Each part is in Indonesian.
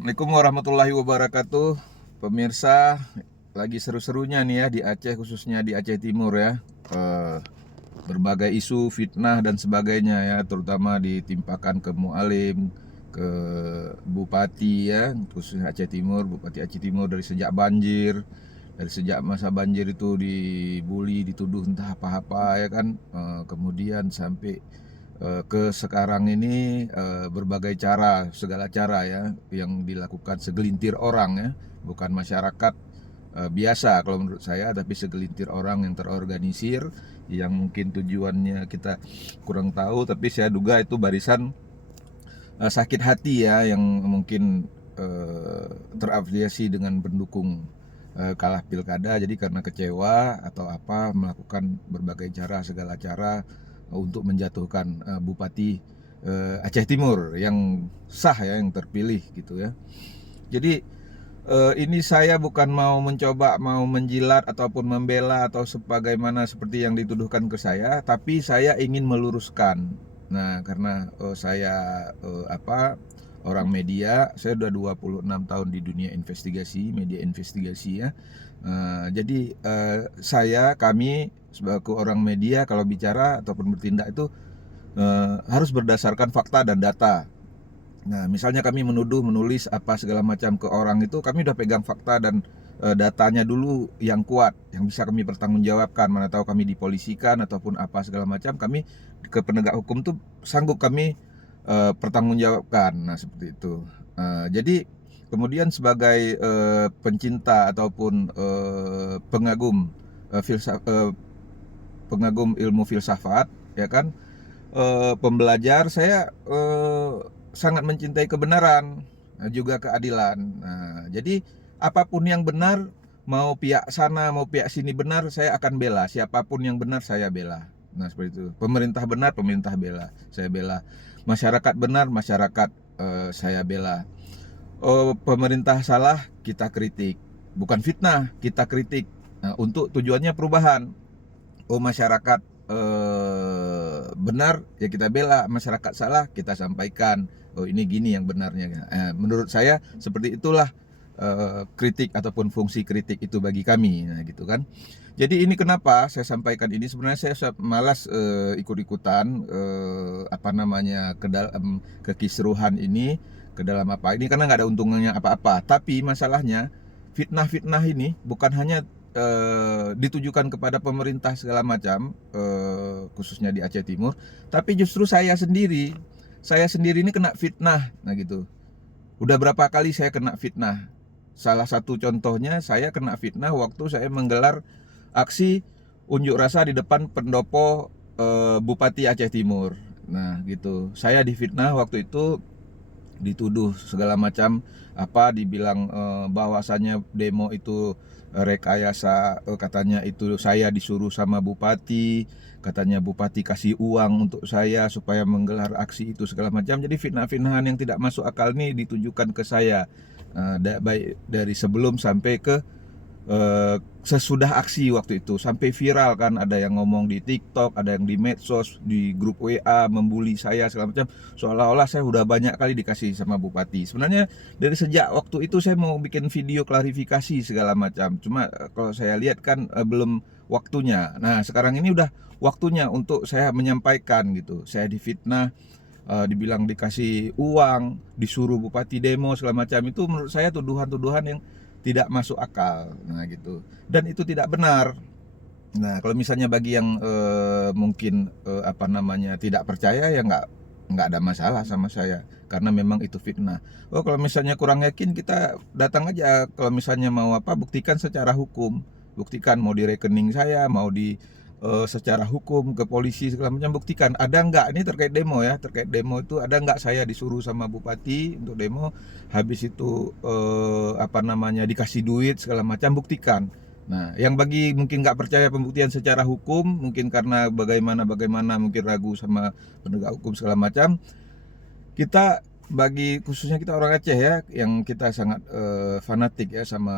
Assalamualaikum warahmatullahi wabarakatuh. Pemirsa, lagi seru-serunya nih ya di Aceh, khususnya di Aceh Timur ya. Berbagai isu fitnah dan sebagainya ya, terutama ditimpakan ke mualim, ke bupati ya, khususnya Aceh Timur, Bupati Aceh Timur dari sejak banjir. Dari sejak masa banjir itu dibully, dituduh entah apa-apa ya kan. Kemudian sampai ke sekarang ini berbagai cara, segala cara ya yang dilakukan segelintir orang ya, bukan masyarakat biasa kalau menurut saya, tapi segelintir orang yang terorganisir, yang mungkin tujuannya kita kurang tahu, tapi saya duga itu barisan sakit hati ya, yang mungkin terafiliasi dengan pendukung kalah pilkada, jadi karena kecewa atau apa melakukan berbagai cara, segala cara untuk menjatuhkan Bupati Aceh Timur yang sah ya, yang terpilih gitu ya. Jadi ini saya bukan mau mencoba mau menjilat ataupun membela atau sebagaimana seperti yang dituduhkan ke saya, tapi saya ingin meluruskan. Nah, karena saya orang media, saya udah 26 tahun di dunia investigasi, media investigasi ya. Jadi kami sebagai orang media kalau bicara ataupun bertindak itu harus berdasarkan fakta dan data. Nah, misalnya kami menuduh, menulis apa segala macam ke orang itu, kami udah pegang fakta dan datanya dulu yang kuat, yang bisa kami pertanggungjawabkan. Mana tahu kami dipolisikan ataupun apa segala macam, kami ke penegak hukum tuh sanggup kami pertanggungjawabkan. Nah, seperti itu. Jadi kemudian sebagai pencinta ataupun pengagum ilmu filsafat, ya kan, pembelajar, saya sangat mencintai kebenaran, juga keadilan. Nah, jadi apapun yang benar, mau pihak sana mau pihak sini benar, saya akan bela. Siapapun yang benar saya bela. Nah, seperti itu. Pemerintah benar, pemerintah bela, saya bela. Masyarakat benar, masyarakat saya bela. Pemerintah salah, kita kritik. Bukan fitnah, kita kritik. Nah, untuk tujuannya perubahan. Masyarakat benar ya kita bela, masyarakat salah kita sampaikan, ini gini yang benarnya. Menurut saya seperti itulah kritik ataupun fungsi kritik itu bagi kami, nah gitu kan. Jadi ini kenapa saya sampaikan ini, sebenarnya saya malas ikut-ikutan ke dalam kekisruhan ini, ke dalam apa ini, karena nggak ada untungnya apa-apa. Tapi masalahnya fitnah-fitnah ini bukan hanya ditujukan kepada pemerintah segala macam, khususnya di Aceh Timur, tapi justru saya sendiri ini kena fitnah. Nah gitu, udah berapa kali saya kena fitnah. Salah satu contohnya, saya kena fitnah waktu saya menggelar aksi unjuk rasa di depan pendopo Bupati Aceh Timur. Nah gitu, saya difitnah waktu itu, dituduh segala macam, dibilang bahwasannya demo itu rekayasa, katanya itu saya disuruh sama bupati, katanya bupati kasih uang untuk saya supaya menggelar aksi itu segala macam. Jadi fitnah-fitnahan yang tidak masuk akal ini ditujukan ke saya, baik dari sebelum sampai ke sesudah aksi waktu itu, sampai viral kan, ada yang ngomong di TikTok, ada yang di medsos, di grup WA membuli saya segala macam, seolah-olah saya udah banyak kali dikasih sama bupati. Sebenarnya dari sejak waktu itu saya mau bikin video klarifikasi segala macam, cuma kalau saya lihat kan belum waktunya. Nah, sekarang ini udah waktunya untuk saya menyampaikan gitu. Saya difitnah, dibilang dikasih uang, disuruh bupati demo segala macam, itu menurut saya tuduhan-tuduhan yang tidak masuk akal. Nah gitu, dan itu tidak benar. Nah, kalau misalnya bagi yang mungkin tidak percaya, ya nggak ada masalah sama saya, karena memang itu fitnah. Kalau misalnya kurang yakin, kita datang aja. Kalau misalnya mau buktikan secara hukum, buktikan mau di rekening saya, mau di secara hukum ke polisi segala macam, buktikan ada nggak ini terkait demo ya, terkait demo itu ada nggak saya disuruh sama bupati untuk demo, habis itu dikasih duit segala macam, buktikan. Nah, yang bagi mungkin nggak percaya pembuktian secara hukum, mungkin karena bagaimana mungkin ragu sama penegak hukum segala macam, kita, bagi khususnya kita orang Aceh ya, yang kita sangat fanatik ya sama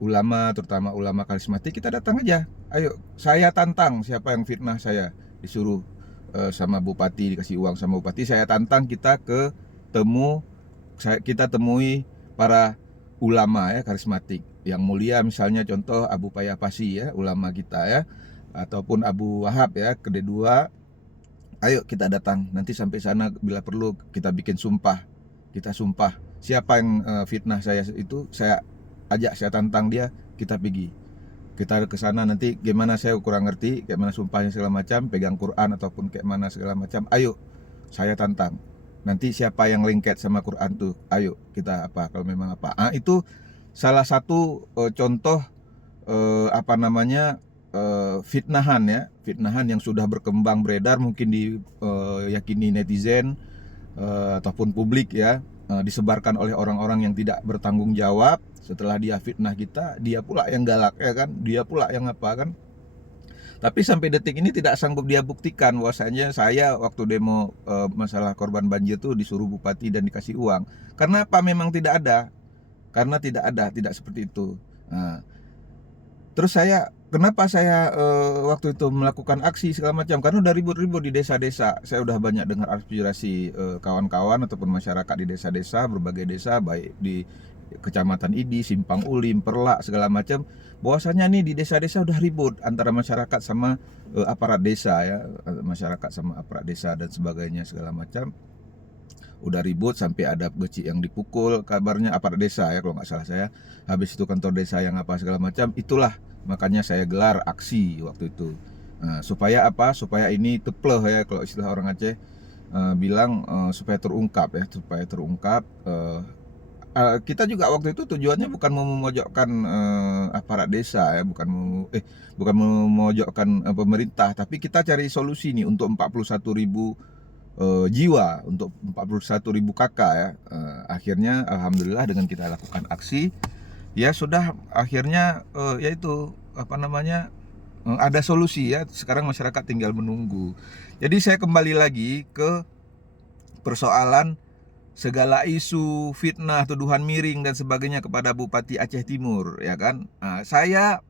ulama, terutama ulama karismatik, kita datang aja. Ayo, saya tantang siapa yang fitnah saya, disuruh sama bupati, dikasih uang sama bupati, saya tantang kita ke temu kita temui para ulama ya karismatik yang mulia, misalnya contoh Abu Payyapasi ya, ulama kita ya, ataupun Abu Wahab ya, kedua. Ayo kita datang, nanti sampai sana bila perlu kita bikin sumpah. Kita sumpah, siapa yang fitnah saya itu, saya ajak, saya tantang dia, kita pergi. Kita ke sana, nanti gimana saya kurang ngerti, kayak mana sumpahnya segala macam, pegang Quran ataupun kayak mana segala macam. Ayo, saya tantang. Nanti siapa yang lengket sama Quran tuh, ayo kita apa, kalau memang apa. Itu salah satu contoh apa namanya, fitnahan ya, fitnahan yang sudah berkembang beredar, mungkin diyakini netizen ataupun publik ya, disebarkan oleh orang-orang yang tidak bertanggung jawab. Setelah dia fitnah kita, dia pula yang galak ya kan, dia pula yang apa kan. Tapi sampai detik ini tidak sanggup dia buktikan bahwasanya saya waktu demo masalah korban banjir tuh disuruh bupati dan dikasih uang. Karena apa? Memang tidak ada. Karena tidak ada, tidak seperti itu. Nah, terus kenapa saya waktu itu melakukan aksi segala macam? Karena udah ribut-ribut di desa-desa. Saya udah banyak dengar aspirasi kawan-kawan ataupun masyarakat di desa-desa, berbagai desa, baik di Kecamatan Idi, Simpang Ulim, Perlak, segala macam. Bahwasanya nih di desa-desa udah ribut antara masyarakat sama aparat desa ya, masyarakat sama aparat desa dan sebagainya segala macam. Udah ribut sampai ada becik yang dipukul, kabarnya aparat desa ya kalau nggak salah saya. Habis itu kantor desa yang apa segala macam. Itulah makanya saya gelar aksi waktu itu. Supaya apa? Supaya ini tepleh ya, kalau istilah orang Aceh bilang, supaya terungkap ya, supaya terungkap. Kita juga waktu itu tujuannya bukan mau memojokkan aparat desa ya, bukan memojokkan pemerintah, tapi kita cari solusi nih untuk 41.000 jiwa, untuk 41.000 kakak ya. Akhirnya alhamdulillah dengan kita lakukan aksi ya sudah, akhirnya yaitu apa namanya, ada solusi ya. Sekarang masyarakat tinggal menunggu. Jadi saya kembali lagi ke persoalan segala isu fitnah, tuduhan miring dan sebagainya kepada Bupati Aceh Timur ya kan. Saya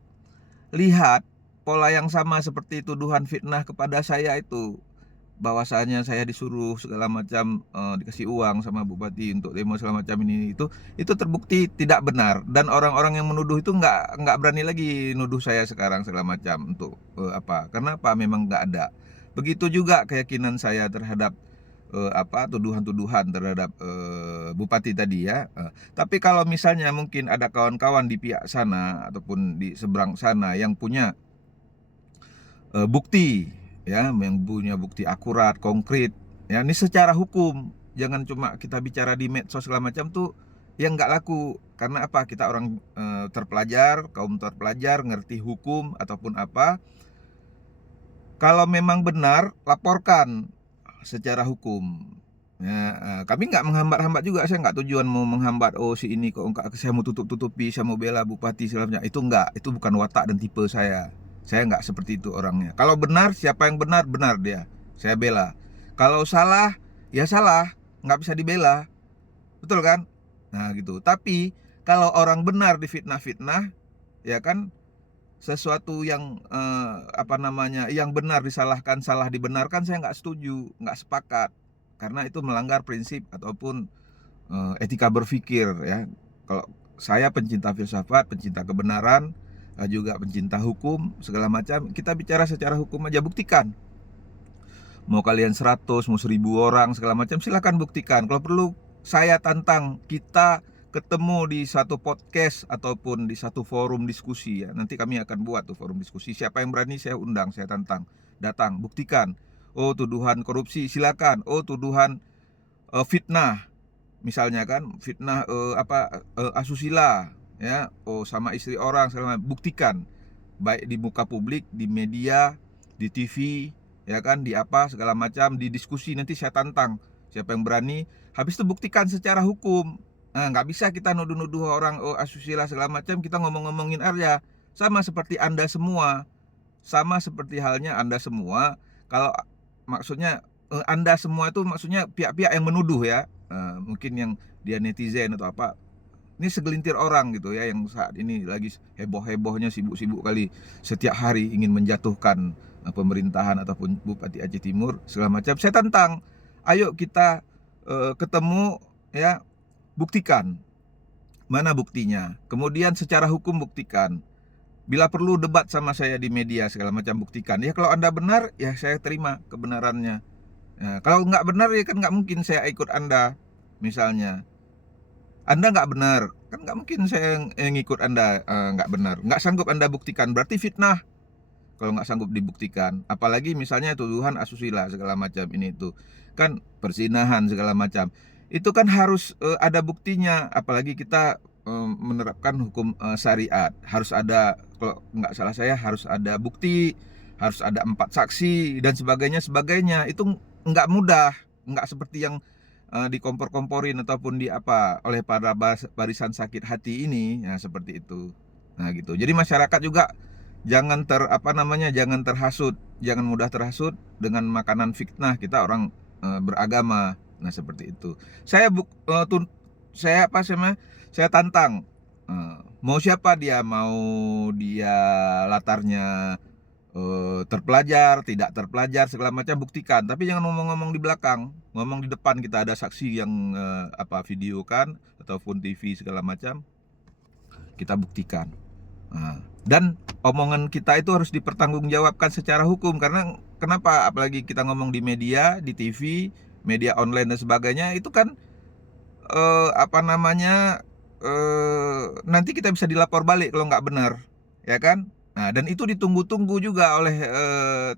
lihat pola yang sama seperti tuduhan fitnah kepada saya itu, bahwasanya saya disuruh segala macam, dikasih uang sama bupati untuk demo segala macam ini, itu terbukti tidak benar. Dan orang-orang yang menuduh itu nggak berani lagi nuduh saya sekarang segala macam untuk apa, karena apa, memang nggak ada. Begitu juga keyakinan saya terhadap tuduhan-tuduhan terhadap bupati tadi ya. Tapi kalau misalnya mungkin ada kawan-kawan di pihak sana ataupun di seberang sana yang punya bukti ya, yang punya bukti akurat, konkret ya, ini secara hukum, jangan cuma kita bicara di medsos segala macam tuh yang nggak laku. Karena apa? Kita orang terpelajar, kaum terpelajar, ngerti hukum ataupun apa. Kalau memang benar, laporkan secara hukum ya. Kami nggak menghambat-hambat juga, saya nggak tujuan mau menghambat, oh si ini kok enggak, saya mau tutup-tutupi, saya mau bela bupati segala macam. Itu enggak, itu bukan watak dan tipe saya. Saya nggak seperti itu orangnya. Kalau benar, siapa yang benar, benar dia, saya bela. Kalau salah, ya salah, nggak bisa dibela. Betul kan? Nah gitu. Tapi kalau orang benar difitnah-fitnah, ya kan, sesuatu yang yang benar disalahkan, salah dibenarkan, saya nggak setuju, nggak sepakat. Karena itu melanggar prinsip ataupun etika berpikir ya. Kalau saya pencinta filsafat, pencinta kebenaran, juga pencinta hukum segala macam, kita bicara secara hukum aja, buktikan. Mau kalian 100, mau 1.000 orang segala macam, silakan buktikan. Kalau perlu saya tantang, kita ketemu di satu podcast ataupun di satu forum diskusi ya. Nanti kami akan buat tuh forum diskusi. Siapa yang berani saya undang, saya tantang. Datang, buktikan. Oh tuduhan korupsi, silakan. Oh tuduhan fitnah, misalnya kan, fitnah asusila ya, oh sama istri orang segala macam, buktikan. Baik di muka publik, di media, di TV ya kan, di apa segala macam, di diskusi. Nanti saya tantang siapa yang berani. Habis itu buktikan secara hukum. Nggak bisa kita nuduh-nuduh orang oh asusila segala macam, kita ngomong-ngomongin aja. Sama seperti Anda semua, sama seperti halnya Anda semua. Kalau maksudnya Anda semua itu maksudnya pihak-pihak yang menuduh ya, mungkin yang dia netizen atau apa. Ini segelintir orang gitu ya, yang saat ini lagi heboh-hebohnya, sibuk-sibuk kali, setiap hari ingin menjatuhkan pemerintahan ataupun Bupati Aceh Timur segala macam. Saya tantang, ayo kita ketemu ya, buktikan. Mana buktinya? Kemudian secara hukum buktikan. Bila perlu debat sama saya di media segala macam, buktikan. Ya kalau Anda benar, ya saya terima kebenarannya. Nah, kalau nggak benar ya kan nggak mungkin saya ikut Anda. Misalnya Anda nggak benar, kan nggak mungkin saya ngikut Anda nggak benar. Nggak sanggup Anda buktikan, berarti fitnah. Kalau nggak sanggup dibuktikan, apalagi misalnya tuduhan asusila segala macam ini itu kan perzinahan segala macam, itu kan harus ada buktinya. Apalagi kita menerapkan hukum syariat, harus ada, kalau nggak salah saya harus ada bukti, harus ada 4 saksi dan sebagainya. Itu nggak mudah, nggak seperti yang dikompor-komporin ataupun di apa oleh para barisan sakit hati ini, ya seperti itu. Nah gitu. Jadi masyarakat juga jangan jangan terhasut, jangan mudah terhasut dengan makanan fitnah. Kita orang beragama. Nah seperti itu. Saya tantang, mau siapa dia, mau dia latarnya terpelajar, tidak terpelajar segala macam, buktikan. Tapi jangan ngomong-ngomong di belakang, ngomong di depan. Kita ada saksi yang video kan ataupun TV segala macam, kita buktikan. Dan omongan kita itu harus dipertanggungjawabkan secara hukum. Karena kenapa? Apalagi kita ngomong di media, di TV, media online dan sebagainya, itu kan nanti kita bisa dilapor balik kalau nggak benar, ya kan? Nah, dan itu ditunggu-tunggu juga oleh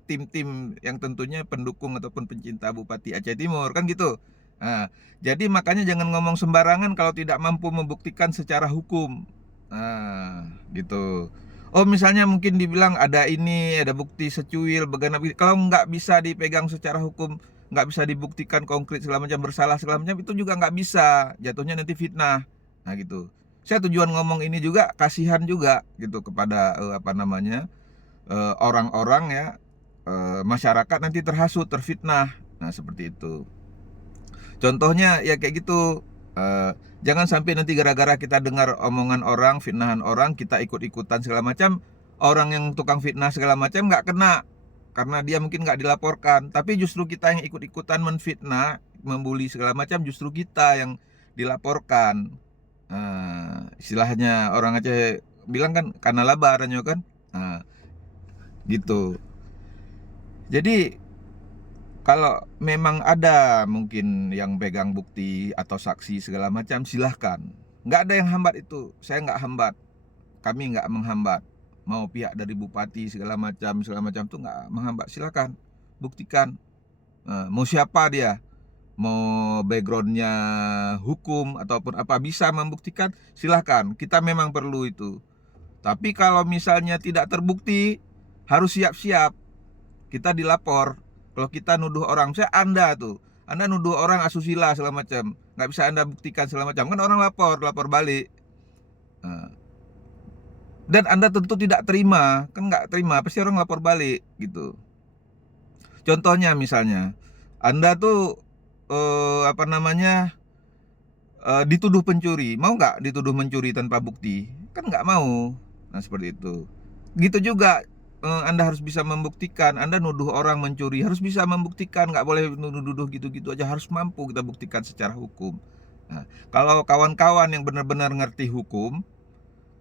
tim-tim yang tentunya pendukung ataupun pencinta Bupati Aceh Timur, kan gitu. Nah, jadi makanya jangan ngomong sembarangan kalau tidak mampu membuktikan secara hukum. Nah, gitu. Oh, misalnya mungkin dibilang ada bukti secuil, kalau nggak bisa dipegang secara hukum, nggak bisa dibuktikan konkret segala macam, bersalah segala macam, itu juga nggak bisa, jatuhnya nanti fitnah. Nah gitu. Saya tujuan ngomong ini juga kasihan juga gitu kepada orang-orang ya, masyarakat nanti terhasut, terfitnah. Nah seperti itu. Contohnya ya kayak gitu. Jangan sampai nanti gara-gara kita dengar omongan orang, fitnahan orang, kita ikut-ikutan segala macam. Orang yang tukang fitnah segala macam nggak kena, karena dia mungkin nggak dilaporkan. Tapi justru kita yang ikut-ikutan menfitnah, membuli segala macam, justru kita yang dilaporkan. Istilahnya orang Aceh bilang kan, karena labarannya kan. Gitu. Jadi kalau memang ada mungkin yang pegang bukti atau saksi segala macam, silahkan. Nggak ada yang hambat itu. Saya nggak hambat. Kami nggak menghambat. Mau pihak dari bupati segala macam tuh nggak menghambat. Silahkan buktikan. Mau siapa dia, mau backgroundnya hukum ataupun apa, bisa membuktikan, silahkan. Kita memang perlu itu. Tapi kalau misalnya tidak terbukti, harus siap-siap kita dilapor. Kalau kita nuduh orang, misalnya Anda nuduh orang asusila segala macam, nggak bisa Anda buktikan segala macam, kan orang lapor balik. Dan Anda tentu tidak terima, kan nggak terima, pasti orang lapor balik gitu. Contohnya misalnya, Anda tuh dituduh pencuri, mau nggak dituduh mencuri tanpa bukti? Kan nggak mau. Nah seperti itu. Gitu juga. Anda harus bisa membuktikan. Anda nuduh orang mencuri, harus bisa membuktikan. Nggak boleh nuduh-nuduh gitu-gitu aja, harus mampu kita buktikan secara hukum. Nah, kalau kawan-kawan yang benar-benar ngerti hukum,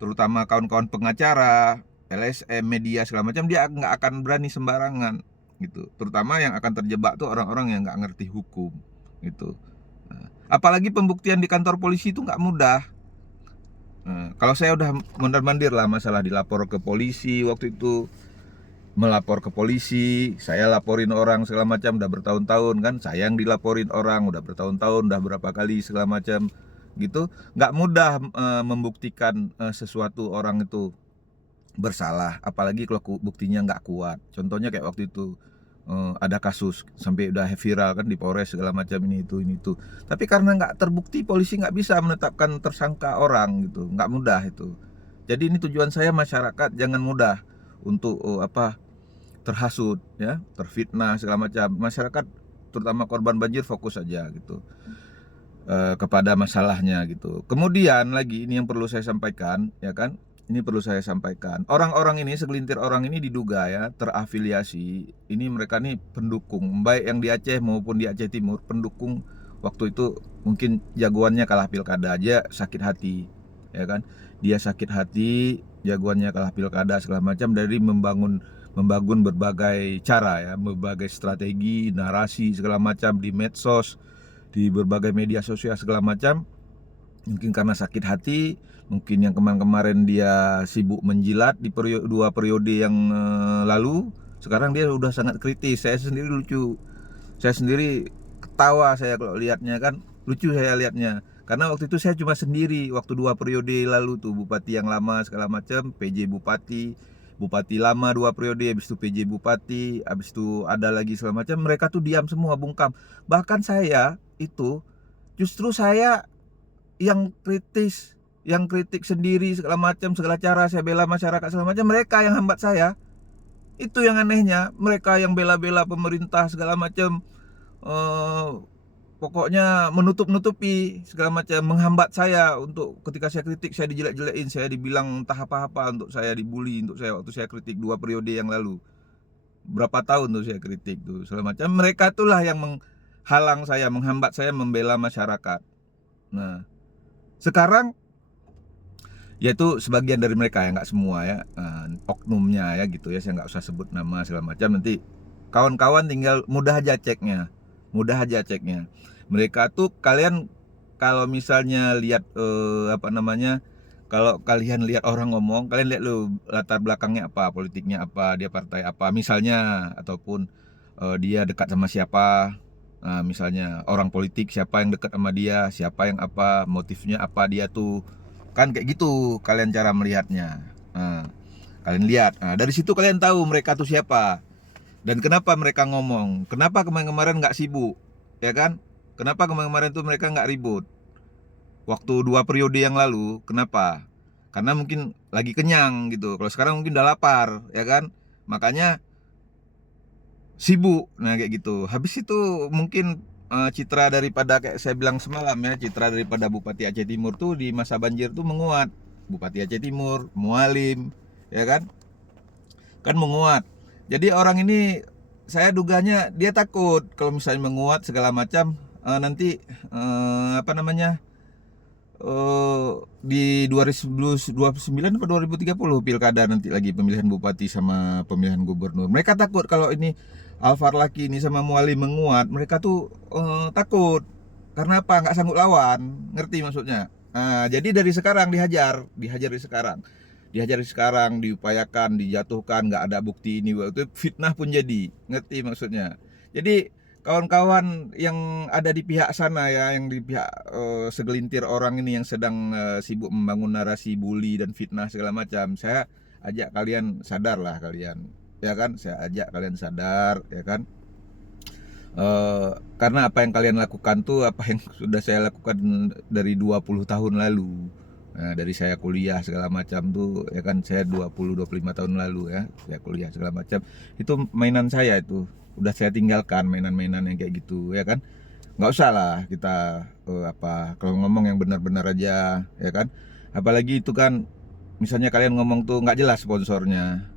terutama kawan-kawan pengacara, LSM, media segala macam, dia nggak akan berani sembarangan gitu. Terutama yang akan terjebak tuh orang-orang yang nggak ngerti hukum gitu. Nah, apalagi pembuktian di kantor polisi itu nggak mudah. Kalau saya udah mondar-mandir lah masalah dilapor ke polisi, waktu itu melapor ke polisi, saya laporin orang segala macam, udah bertahun-tahun kan, saya yang dilaporin orang udah bertahun-tahun, udah berapa kali segala macam gitu. Nggak mudah membuktikan sesuatu orang itu bersalah, apalagi kalau buktinya nggak kuat. Contohnya kayak waktu itu ada kasus sampai udah viral kan di Polres segala macam, ini itu. Tapi karena nggak terbukti, polisi nggak bisa menetapkan tersangka orang gitu, nggak mudah itu. Jadi ini tujuan saya, masyarakat jangan mudah untuk terhasut ya, terfitnah segala macam. Masyarakat terutama korban banjir fokus aja gitu kepada masalahnya gitu. Kemudian lagi ini yang perlu saya sampaikan ya kan, ini perlu saya sampaikan. Orang-orang ini, segelintir orang ini diduga ya terafiliasi. Ini mereka nih pendukung, baik yang di Aceh maupun di Aceh Timur, pendukung waktu itu mungkin jagoannya kalah pilkada aja sakit hati, ya kan? Dia sakit hati, jagoannya kalah pilkada segala macam dari membangun berbagai cara ya, berbagai strategi, narasi segala macam di medsos, di berbagai media sosial segala macam. Mungkin karena sakit hati, mungkin yang kemarin-kemarin dia sibuk menjilat di dua periode yang lalu, sekarang dia udah sangat kritis. Saya sendiri lucu, saya sendiri ketawa saya kalau lihatnya kan, lucu saya lihatnya. Karena waktu itu saya cuma sendiri, waktu 2 periode lalu tuh, bupati yang lama segala macam, PJ Bupati, Bupati lama 2 periode, habis itu PJ Bupati, habis itu ada lagi segala macam, mereka tuh diam semua, bungkam. Bahkan saya itu, justru saya yang kritis, yang kritik sendiri segala macam, segala cara saya bela masyarakat segala macam, mereka yang hambat saya. Itu yang anehnya, mereka yang bela-bela pemerintah segala macam, pokoknya menutup-nutupi segala macam, menghambat saya untuk ketika saya kritik, saya dijelek-jelekin, saya dibilang entah apa-apa, untuk saya dibully, untuk saya waktu saya kritik 2 periode yang lalu. Berapa tahun tuh saya kritik tuh segala macam, mereka itulah yang menghalang saya, menghambat saya membela masyarakat. Nah, sekarang yaitu sebagian dari mereka ya, nggak semua ya, oknumnya ya gitu ya, saya nggak usah sebut nama segala macam, nanti kawan-kawan tinggal mudah aja ceknya, mudah aja ceknya. Mereka tuh, kalian kalau misalnya lihat apa namanya, kalau kalian lihat orang ngomong, kalian lihat lu latar belakangnya apa, politiknya apa, dia partai apa misalnya, ataupun dia dekat sama siapa. Nah, misalnya orang politik siapa yang dekat sama dia, siapa yang apa, motifnya apa dia tuh, kan kayak gitu kalian cara melihatnya. Nah, kalian lihat, nah, dari situ kalian tahu mereka tuh siapa dan kenapa mereka ngomong, kenapa kemarin-kemarin nggak sibuk, ya kan? Kenapa kemarin-kemarin tuh mereka nggak ribut waktu 2 periode yang lalu? Kenapa? Karena mungkin lagi kenyang gitu. Kalau sekarang mungkin udah lapar, ya kan? Makanya sibuk. Nah kayak gitu. Habis itu mungkin citra daripada, kayak saya bilang semalam ya, citra daripada Bupati Aceh Timur tuh di masa banjir tuh menguat. Bupati Aceh Timur, Mualim, ya kan menguat. Jadi orang ini, saya duganya dia takut kalau misalnya menguat segala macam, nanti apa namanya, di 2029 atau 2030 pilkada nanti lagi, pemilihan bupati sama pemilihan gubernur. Mereka takut kalau ini Alvar Laki ini sama Muali menguat, mereka tuh takut. Karena apa? Nggak sanggup lawan, ngerti maksudnya? Nah, jadi dari sekarang dihajar dari sekarang. Dihajar dari sekarang, diupayakan, dijatuhkan, nggak ada bukti ini, itu fitnah pun jadi, ngerti maksudnya? Jadi kawan-kawan yang ada di pihak sana ya, yang di pihak segelintir orang ini yang sedang sibuk membangun narasi bully dan fitnah segala macam, saya ajak kalian sadar lah kalian, ya kan? Saya ajak kalian sadar, ya kan? Karena apa yang kalian lakukan tuh apa yang sudah saya lakukan dari 20 tahun lalu. Nah, dari saya kuliah segala macam tuh, ya kan, saya 20-25 tahun lalu ya, saya kuliah segala macam. Itu mainan saya itu. Udah saya tinggalkan mainan-mainan yang kayak gitu, ya kan? Nggak usah lah kita apa, kalau ngomong yang benar-benar aja, ya kan? Apalagi itu kan, misalnya kalian ngomong tuh nggak jelas sponsornya.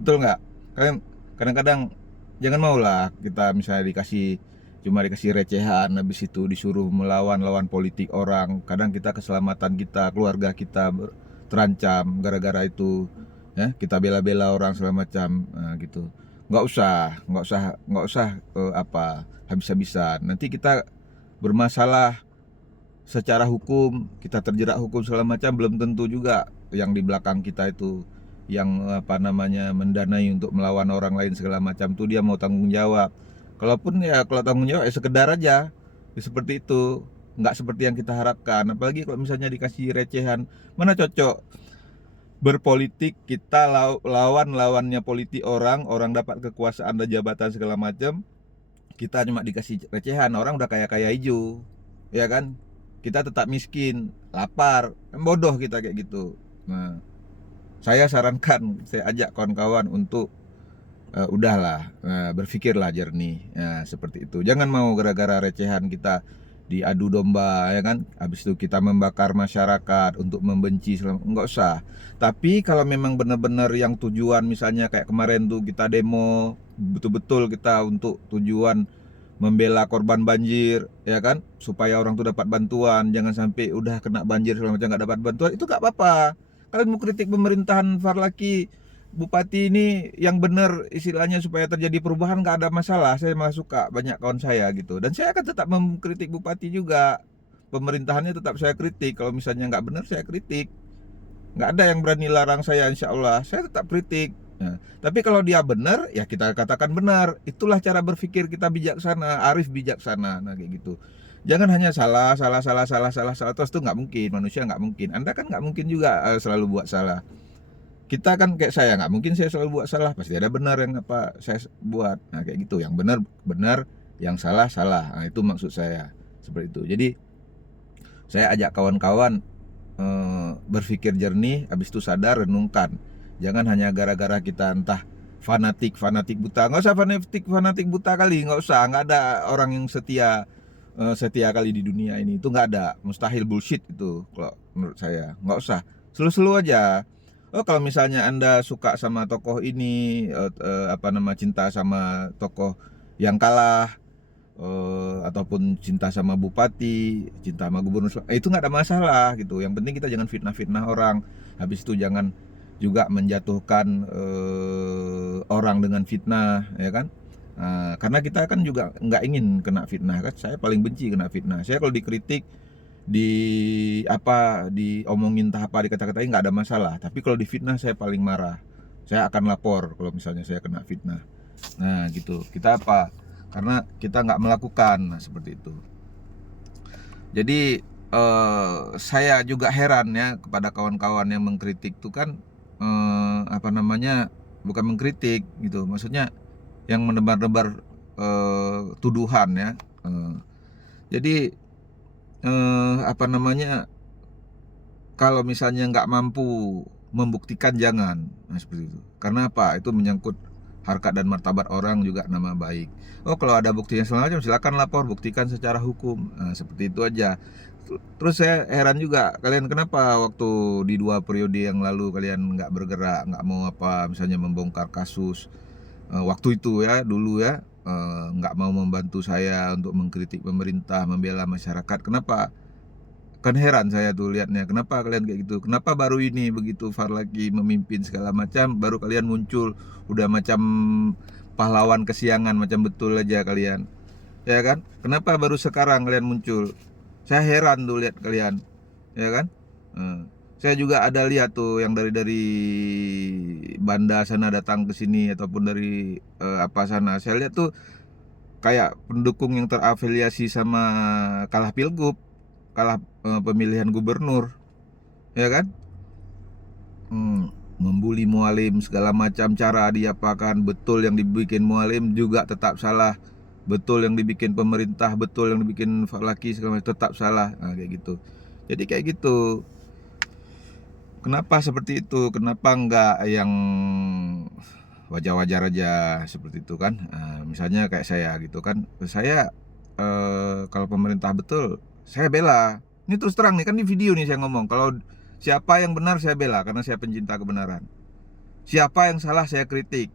Betul nggak? Kalian kadang-kadang jangan maulah kita misalnya cuma dikasih recehan, habis itu disuruh melawan lawan politik orang. Kadang kita, keselamatan kita, keluarga kita terancam gara-gara itu, ya kita bela-bela orang segala macam. Nah, gitu. Nggak usah apa, habis-habisan. Nanti kita bermasalah secara hukum, kita terjerat hukum segala macam, belum tentu juga yang di belakang kita itu, yang apa namanya, mendanai untuk melawan orang lain segala macam tuh, dia mau tanggung jawab. Kalaupun ya, kalau tanggung jawab ya sekedar aja ya, seperti itu, nggak seperti yang kita harapkan. Apalagi kalau misalnya dikasih recehan, mana cocok berpolitik kita lawannya politik orang dapat kekuasaan dan jabatan segala macam, kita cuma dikasih recehan, orang udah kaya hijau, ya kan? Kita tetap miskin, lapar, kan bodoh kita kayak gitu. Nah, saya sarankan, saya ajak kawan-kawan untuk udahlah, berpikirlah jernih, ya, seperti itu. Jangan mau gara-gara recehan kita diadu domba, ya kan? Habis itu kita membakar masyarakat untuk membenci, nggak usah. Tapi kalau memang benar-benar yang tujuan, misalnya kayak kemarin tuh kita demo, betul-betul kita untuk tujuan membela korban banjir, ya kan, supaya orang tuh dapat bantuan, jangan sampai udah kena banjir segala macam nggak dapat bantuan, itu nggak apa-apa. Kalian mau kritik pemerintahan Farlaki, Bupati ini yang benar istilahnya supaya terjadi perubahan, nggak ada masalah. Saya malah suka banyak kawan saya gitu, dan saya akan tetap mengkritik Bupati juga. Pemerintahannya tetap saya kritik. Kalau misalnya nggak benar, saya kritik. Nggak ada yang berani larang saya, insya Allah. Saya tetap kritik. Nah, tapi kalau dia benar, ya kita katakan benar. Itulah cara berpikir kita bijaksana, arif bijaksana. Nah, kayak gitu. Jangan hanya salah, salah, salah, salah, salah, salah. Terus itu nggak mungkin. Manusia nggak mungkin. Anda kan nggak mungkin juga selalu buat salah. Kita kan kayak saya, nggak mungkin saya selalu buat salah. Pasti ada benar yang apa saya buat. Nah, kayak gitu. Yang benar, benar. Yang salah, salah. Nah, itu maksud saya. Seperti itu. Jadi, saya ajak kawan-kawan berpikir jernih, habis itu sadar, renungkan. Jangan hanya gara-gara kita entah fanatik buta. Nggak usah fanatik buta kali, nggak usah. Nggak ada orang yang setia kali di dunia ini. Itu nggak ada, mustahil, bullshit itu kalau menurut saya. Nggak usah, selu-selu aja. Oh, kalau misalnya Anda suka sama tokoh ini, cinta sama tokoh yang kalah, ataupun cinta sama bupati, cinta sama gubernur, itu nggak ada masalah gitu. Yang penting kita jangan fitnah-fitnah orang. Habis itu jangan juga menjatuhkan orang dengan fitnah, ya kan? Karena kita kan juga nggak ingin kena fitnah kan. Saya paling benci kena fitnah. Saya kalau dikritik, diomongin entah apa, dikata-katain, nggak ada masalah. Tapi kalau difitnah saya paling marah. Saya akan lapor kalau misalnya saya kena fitnah. Nah gitu. Kita apa? Karena kita nggak melakukan. Nah, seperti itu. Jadi saya juga heran ya kepada kawan-kawan yang mengkritik tuh kan, bukan mengkritik gitu, maksudnya yang menebar-nebar tuduhan ya. Jadi kalau misalnya nggak mampu membuktikan, jangan. Nah, seperti itu. Karena apa? Itu menyangkut harkat dan martabat orang, juga nama baik. Oh, kalau ada bukti yang segala macam, silakan lapor, buktikan secara hukum. Nah, seperti itu aja. Terus saya heran juga, kalian kenapa waktu di 2 periode yang lalu kalian nggak bergerak, nggak mau apa, misalnya membongkar kasus waktu itu ya, dulu ya, nggak mau membantu saya untuk mengkritik pemerintah, membela masyarakat. Kenapa? Kan heran saya tuh lihatnya, kenapa kalian kayak gitu? Kenapa baru ini begitu Farlaki memimpin segala macam, baru kalian muncul udah macam pahlawan kesiangan, macam betul aja kalian, ya kan? Kenapa baru sekarang kalian muncul? Saya heran tuh lihat kalian, ya kan? Saya juga ada lihat tuh yang dari Banda sana datang ke sini, ataupun dari sana. Saya lihat tuh kayak pendukung yang terafiliasi sama kalah pilgub, kalah pemilihan gubernur, ya kan? Membuli mualim, segala macam cara diapakan. Betul yang dibikin mualim juga tetap salah, betul yang dibikin pemerintah, betul yang dibikin Farlaki segala macam tetap salah. Nah, kayak gitu. Jadi kayak gitu. Kenapa seperti itu? Kenapa enggak yang wajar-wajar aja seperti itu kan? Misalnya kayak saya gitu kan, saya kalau pemerintah betul, saya bela. Ini terus terang nih kan, di video nih saya ngomong, kalau siapa yang benar saya bela karena saya pencinta kebenaran. Siapa yang salah saya kritik,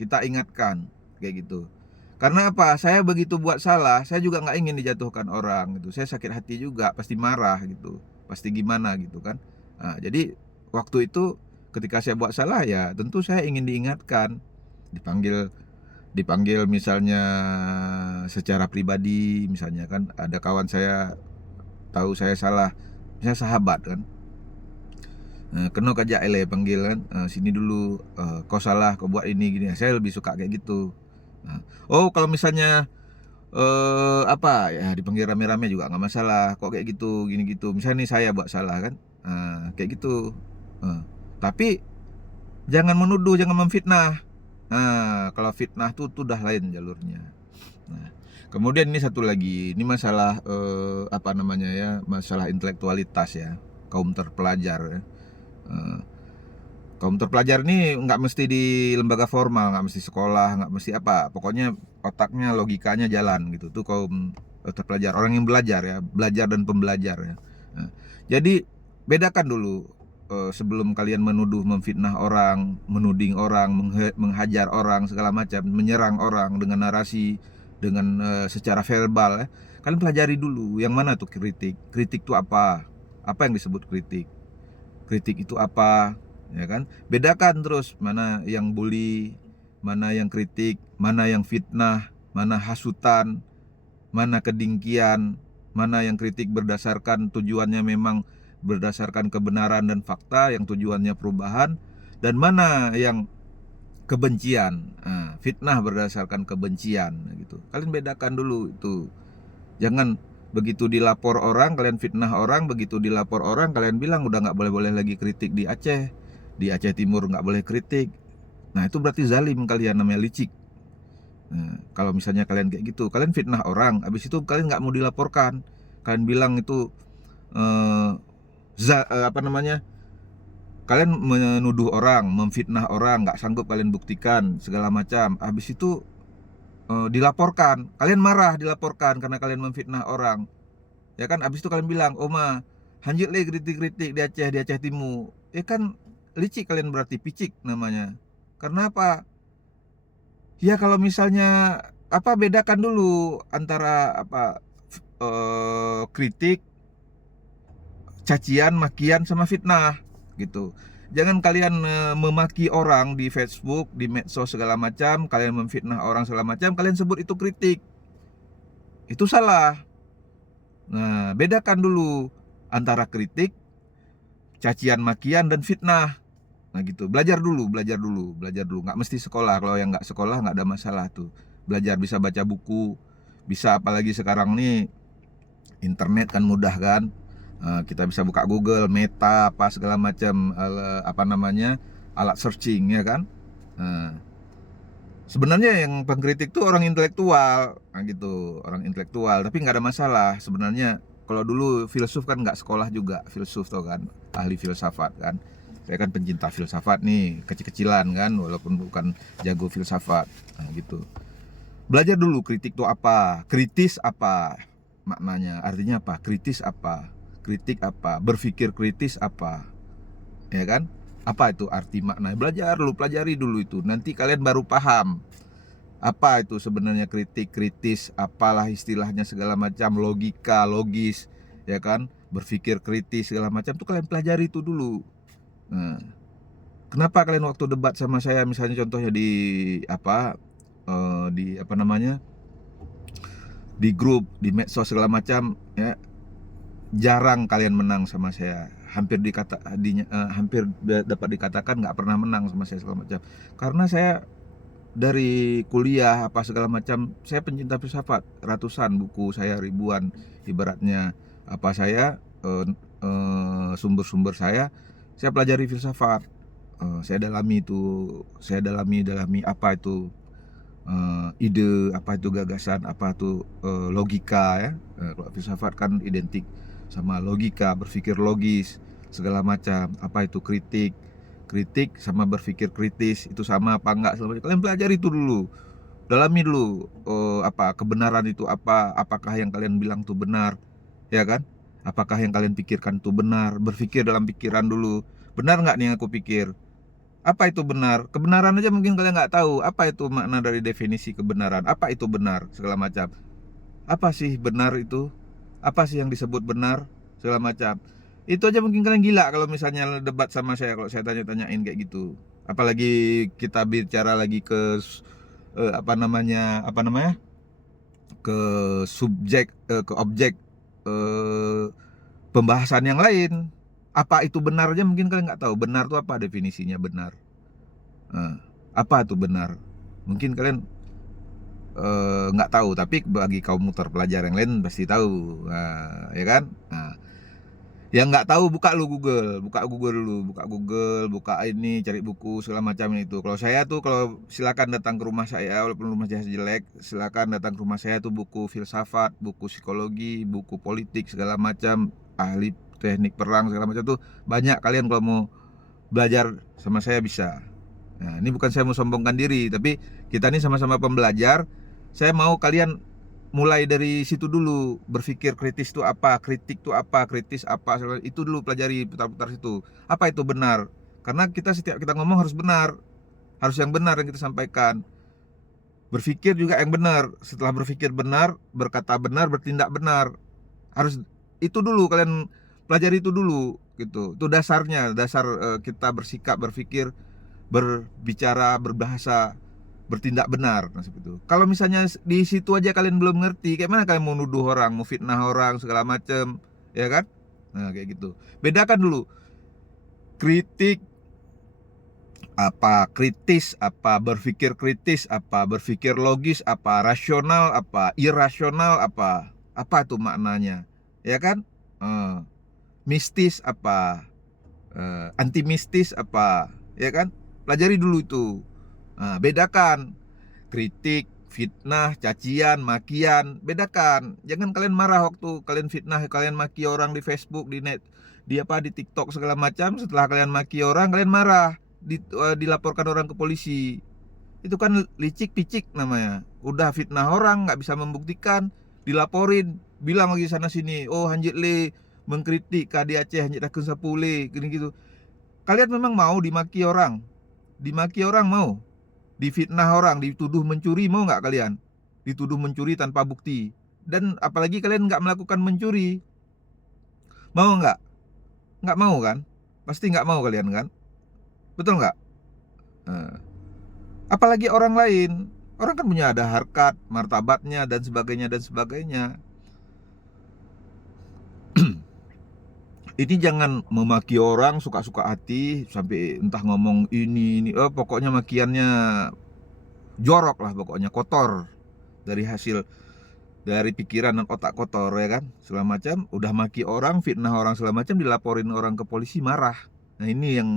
kita ingatkan, kayak gitu. Karena apa? Saya begitu buat salah, saya juga nggak ingin dijatuhkan orang gitu. Saya sakit hati juga, pasti marah gitu, pasti gimana gitu kan. Nah, jadi waktu itu ketika saya buat salah, ya tentu saya ingin diingatkan, dipanggil misalnya secara pribadi, misalnya kan ada kawan saya tahu saya salah, misalnya sahabat kan, kena kajak ele panggil kan, sini dulu, kau salah, kau buat ini gini. Saya lebih suka kayak gitu. Oh, kalau misalnya ya dipanggil rame-rame juga nggak masalah, kok kayak gitu gini gitu. Misalnya nih saya buat salah kan, kayak gitu. Tapi jangan menuduh, jangan memfitnah. Kalau fitnah tuh udah lain jalurnya. Nah, kemudian ini satu lagi, ini masalah masalah intelektualitas ya, kaum terpelajar ya. Kaum terpelajar ini nggak mesti di lembaga formal, nggak mesti sekolah, nggak mesti apa, pokoknya otaknya, logikanya jalan gitu. Tuh kaum terpelajar, orang yang belajar ya, belajar dan pembelajar ya. Jadi bedakan dulu sebelum kalian menuduh, memfitnah orang, menuding orang, menghajar orang segala macam, menyerang orang dengan narasi dengan secara verbal ya. Kalian pelajari dulu yang mana tuh kritik. Kritik itu apa? Apa yang disebut kritik? Kritik itu apa? Ya kan? Bedakan terus mana yang bully, mana yang kritik, mana yang fitnah, mana hasutan, mana kedengkian, mana yang kritik berdasarkan tujuannya memang berdasarkan kebenaran dan fakta yang tujuannya perubahan, dan mana yang kebencian, fitnah berdasarkan kebencian gitu. Kalian bedakan dulu itu. Jangan begitu dilapor orang kalian fitnah orang, begitu dilapor orang kalian bilang udah nggak boleh lagi kritik di Aceh Timur nggak boleh kritik. Nah itu berarti zalim, kalian namanya licik. Nah, kalau misalnya kalian kayak gitu, kalian fitnah orang, habis itu kalian nggak mau dilaporkan, kalian bilang itu eh, apa namanya, kalian menuduh orang, memfitnah orang, nggak sanggup kalian buktikan segala macam, habis itu dilaporkan, kalian marah dilaporkan karena kalian memfitnah orang, ya kan? Habis itu kalian bilang, oh mah hanjit le kritik-kritik di Aceh Timur, ya kan? Licik kalian berarti, picik namanya. Karena apa? Ya kalau misalnya apa, bedakan dulu antara apa, kritik, cacian, makian sama fitnah gitu. Jangan kalian memaki orang di Facebook, di medsos segala macam, kalian memfitnah orang segala macam, kalian sebut itu kritik. Itu salah. Nah, bedakan dulu antara kritik, cacian, makian, dan fitnah. Nah gitu, belajar dulu. Nggak mesti sekolah. Kalau yang nggak sekolah nggak ada masalah tuh. Belajar, bisa baca buku, bisa, apalagi sekarang nih internet kan mudah kan. Kita bisa buka Google, Meta, apa segala macam, apa namanya, alat searching ya kan. Sebenarnya yang pengkritik tuh orang intelektual, nah gitu, orang intelektual. Tapi nggak ada masalah sebenarnya. Kalau dulu filsuf kan nggak sekolah juga, filsuf tuh kan, ahli filsafat kan. Saya kan pencinta filsafat nih, kecil-kecilan kan, walaupun bukan jago filsafat, nah gitu. Belajar dulu kritik tuh apa, kritis apa maknanya, artinya apa, kritis apa, kritik apa, berpikir kritis apa, ya kan? Apa itu arti makna? Belajar dulu, pelajari dulu itu. Nanti kalian baru paham apa itu sebenarnya kritik, kritis, apalah istilahnya segala macam, logika, logis, ya kan? Berpikir kritis segala macam tuh kalian pelajari itu dulu. Nah, kenapa kalian waktu debat sama saya, misalnya contohnya di apa namanya, di grup, di medsos segala macam, ya, jarang kalian menang sama saya. Hampir dapat dikatakan nggak pernah menang sama saya segala macam. Karena saya dari kuliah apa segala macam, saya pencinta filsafat, ratusan buku saya, ribuan ibaratnya, apa saya sumber-sumber saya pelajari filsafat. Saya dalami itu, dalami apa itu ide, apa itu gagasan, apa itu logika ya. Kalau filsafat kan identik sama logika, berpikir logis segala macam. Apa itu kritik, kritik sama berpikir kritis itu sama apa enggak, segala macam. Kalian pelajari itu dulu, dalami dulu, apa kebenaran itu apa, apakah yang kalian bilang itu benar, ya kan? Apakah yang kalian pikirkan itu benar? Berpikir dalam pikiran dulu, benar nggak nih yang aku pikir? Apa itu benar? Kebenaran aja mungkin kalian nggak tahu. Apa itu makna dari definisi kebenaran? Apa itu benar? Segala macam. Apa sih benar itu? Apa sih yang disebut benar? Segala macam. Itu aja mungkin kalian gila kalau misalnya debat sama saya, kalau saya tanya-tanyain kayak gitu. Apalagi kita bicara lagi ke apa namanya? Ke subjek, ke objek pembahasan yang lain. Apa itu benar aja mungkin kalian nggak tahu. Benar itu apa, definisinya benar? Apa itu benar? Mungkin kalian nggak tahu, tapi bagi kaum terpelajar yang lain pasti tahu, ya kan? Nah, yang nggak tahu buka Google dulu, buka ini, cari buku segala macam itu. Kalau saya tuh, kalau silakan datang ke rumah saya, walaupun rumah saya jelek, silakan datang ke rumah saya tuh, buku filsafat, buku psikologi, buku politik segala macam, ahli teknik perang segala macam tuh banyak. Kalian kalau mau belajar sama saya bisa. Nah, ini bukan saya mau sombongkan diri, tapi kita ini sama-sama pembelajar. Saya mau kalian mulai dari situ dulu, berpikir kritis itu apa, kritik itu apa, kritis apa, itu dulu pelajari, putar-putar situ. Apa itu benar? Karena kita setiap kita ngomong harus benar, harus yang benar yang kita sampaikan. Berpikir juga yang benar. Setelah berpikir benar, berkata benar, bertindak benar. Harus itu dulu, kalian pelajari itu dulu gitu. Itu dasarnya, dasar kita bersikap, berpikir, berbicara, berbahasa, bertindak benar. Nah, seperti itu. Kalau misalnya di situ aja kalian belum ngerti, kayak mana kalian mau nuduh orang, mau fitnah orang segala macem, ya kan? Nah, kayak gitu. Bedakan dulu kritik apa kritis, apa berpikir logis, apa rasional, apa irasional, apa itu maknanya, ya kan? Mistis apa, anti mistis apa, ya kan? Pelajari dulu itu. Nah, bedakan kritik, fitnah, cacian, makian, bedakan. Jangan kalian marah waktu kalian fitnah, kalian maki orang di Facebook, di net, di TikTok segala macam. Setelah kalian maki orang, kalian marah, dilaporkan orang ke polisi. Itu kan licik picik namanya. Udah fitnah orang, nggak bisa membuktikan, dilaporin, bilang lagi sana sini, oh Hanjit Le mengkritik Kadi Aceh, Hanjit Akun Sapule, gini gitu. Kalian memang mau dimaki orang? Dimaki orang mau? Difitnah orang, dituduh mencuri, mau nggak kalian? Dituduh mencuri tanpa bukti. Dan apalagi kalian nggak melakukan mencuri, mau nggak? Nggak mau kan? Pasti nggak mau kalian kan? Betul nggak? Nah, apalagi orang lain. Orang kan punya ada harkat, martabatnya, dan sebagainya, dan sebagainya. Ini jangan memaki orang suka-suka hati, sampai entah ngomong ini, pokoknya makiannya jorok lah, pokoknya kotor. Dari pikiran dan otak kotor, ya kan, segala macam. Udah maki orang, fitnah orang segala macam, dilaporin orang ke polisi, marah. Nah, ini yang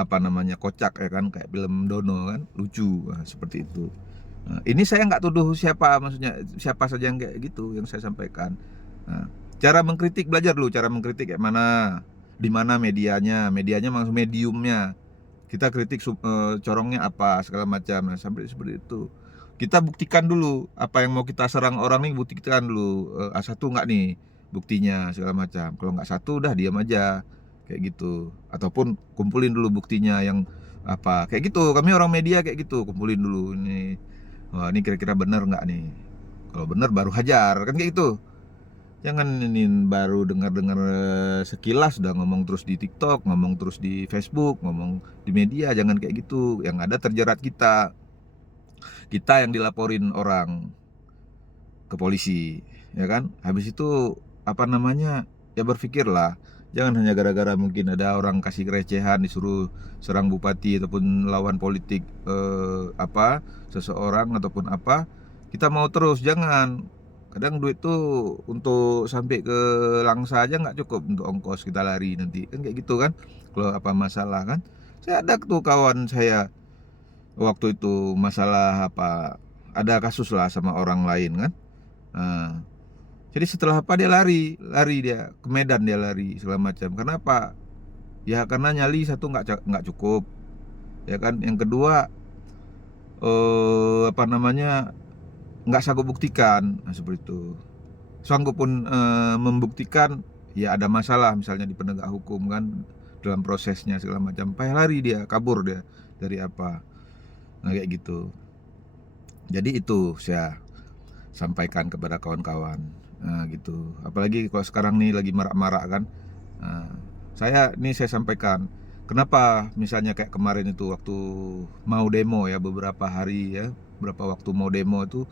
apa namanya, kocak, ya kan, kayak film Dono kan, lucu. Nah, seperti itu. Nah, ini saya nggak tuduh siapa, maksudnya siapa saja yang kayak gitu yang saya sampaikan. Nah, cara mengkritik, belajar dulu cara mengkritik kayak mana, di mana medianya maksud mediumnya. Kita kritik corongnya apa segala macam. Nah, sampai seperti itu. Kita buktikan dulu apa yang mau kita serang orang nih, buktikan dulu satu nggak nih buktinya segala macam. Kalau nggak satu, udah diam aja kayak gitu. Ataupun kumpulin dulu buktinya yang apa kayak gitu. Kami orang media kayak gitu, kumpulin dulu ini. Wah, ini kira-kira benar nggak nih? Kalau benar baru hajar kan kayak gitu. Jangan ini baru dengar-dengar sekilas udah ngomong terus di TikTok, ngomong terus di Facebook, ngomong di media. Jangan kayak gitu. Yang ada terjerat kita yang dilaporin orang ke polisi, ya kan? Habis itu apa namanya, ya berpikirlah, jangan hanya gara-gara mungkin ada orang kasih recehan disuruh serang bupati ataupun lawan politik seseorang ataupun apa, kita mau terus. Jangan. Kadang duit tuh untuk sampai ke Langsa aja nggak cukup untuk ongkos kita lari nanti, kan kayak gitu kan. Kalau apa masalah kan, saya ada tuh kawan saya waktu itu masalah apa, ada kasus lah sama orang lain kan. Nah, jadi setelah apa dia lari dia ke Medan, dia lari segala macam. Kenapa? Ya karena nyali satu nggak cukup, ya kan. Yang kedua apa namanya, nggak sanggup buktikan. Nah, seperti itu. Sanggup pun membuktikan, ya ada masalah misalnya di penegak hukum kan, dalam prosesnya segala macam. Payah lari dia, kabur dia dari apa. Nah, kayak gitu. Jadi itu saya sampaikan kepada kawan-kawan. Nah, gitu. Apalagi kalau sekarang nih lagi marak-marak kan. Nah, saya sampaikan, kenapa misalnya kayak kemarin itu waktu mau demo ya, beberapa hari ya, beberapa waktu mau demo itu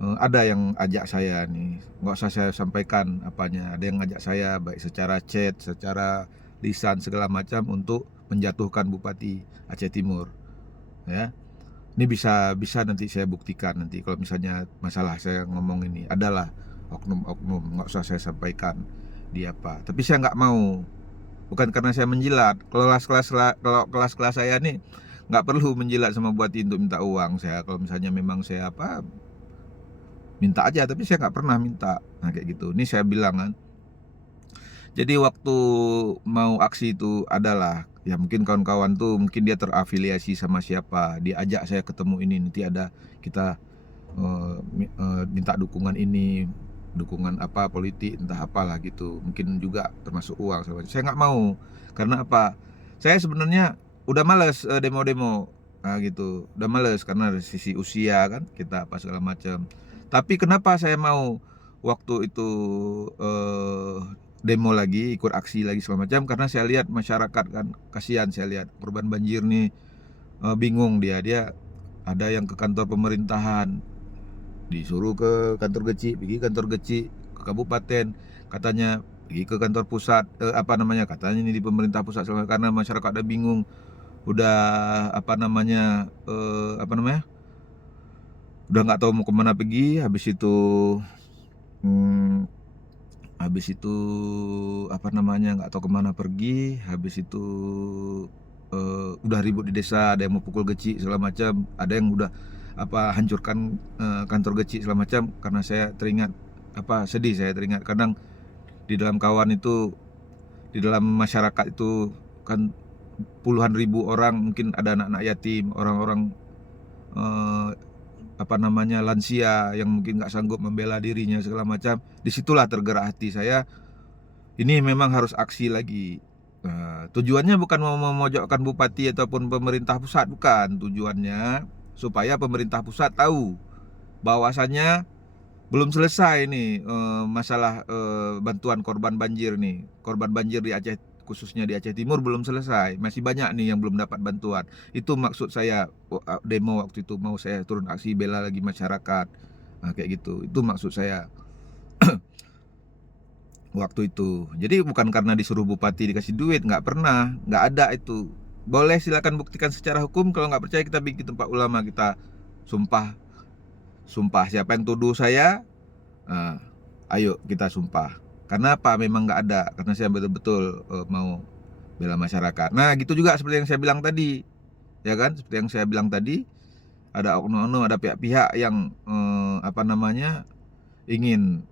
ada yang ajak saya nih, nggak usah saya sampaikan apanya, ada yang ngajak saya baik secara chat, secara lisan segala macam untuk menjatuhkan Bupati Aceh Timur, ya. Ini bisa nanti saya buktikan nanti kalau misalnya masalah saya ngomong ini adalah oknum-oknum, nggak usah saya sampaikan di apa. Tapi saya nggak mau, bukan karena saya menjilat. Kalau kelas-kelas saya nih nggak perlu menjilat sama Bupati untuk minta uang. Saya kalau misalnya memang saya apa, minta aja, tapi saya nggak pernah minta. Nah, kayak gitu. Ini saya bilang kan. Jadi waktu mau aksi itu adalah, ya mungkin kawan-kawan tuh mungkin dia terafiliasi sama siapa, dia ajak saya ketemu ini, nanti ada kita minta dukungan ini, dukungan apa politik entah apalah gitu, mungkin juga termasuk uang. Saya nggak mau, karena apa, saya sebenarnya udah males demo-demo. gitu. Udah males karena dari sisi usia kan kita apa segala macam. Tapi kenapa saya mau waktu itu demo lagi, ikut aksi lagi segala macam, karena saya lihat masyarakat kan kasihan, saya lihat korban banjir nih bingung dia ada yang ke kantor pemerintahan, disuruh ke kantor Geci, pergi kantor Geci, ke kabupaten, katanya pergi ke kantor pusat, katanya ini di pemerintah pusat karena masyarakat udah bingung, udah udah nggak tahu mau kemana pergi. Hmm, habis itu nggak tahu kemana pergi. Habis itu udah ribut di desa, ada yang mau pukul Geci segala macam, ada yang udah hancurkan kantor Geci segala macam. Karena saya teringat sedih, saya teringat kadang di dalam kawan itu, di dalam masyarakat itu kan puluhan ribu orang, mungkin ada anak-anak yatim, orang-orang lansia yang mungkin nggak sanggup membela dirinya segala macam. Disitulah tergerak hati saya, ini memang harus aksi lagi. Tujuannya bukan mau memojokkan bupati ataupun pemerintah pusat, bukan. Tujuannya supaya pemerintah pusat tahu bahwasannya belum selesai nih masalah bantuan korban banjir nih. Korban banjir di Aceh, khususnya di Aceh Timur, belum selesai. Masih banyak nih yang belum dapat bantuan. Itu maksud saya demo waktu itu, mau saya turun aksi bela lagi masyarakat. Nah, kayak gitu. Itu maksud saya waktu itu. Jadi bukan karena disuruh bupati dikasih duit, nggak pernah, nggak ada itu. Boleh silakan buktikan secara hukum. Kalau nggak percaya, kita bikin tempat ulama, kita sumpah. Siapa yang tuduh saya, ayo kita sumpah. Karena apa? Memang nggak ada. Karena saya betul-betul mau bela masyarakat. Nah, gitu juga seperti yang saya bilang tadi, ya kan? Seperti yang saya bilang tadi, ada oknum-oknum, ada pihak-pihak yang ingin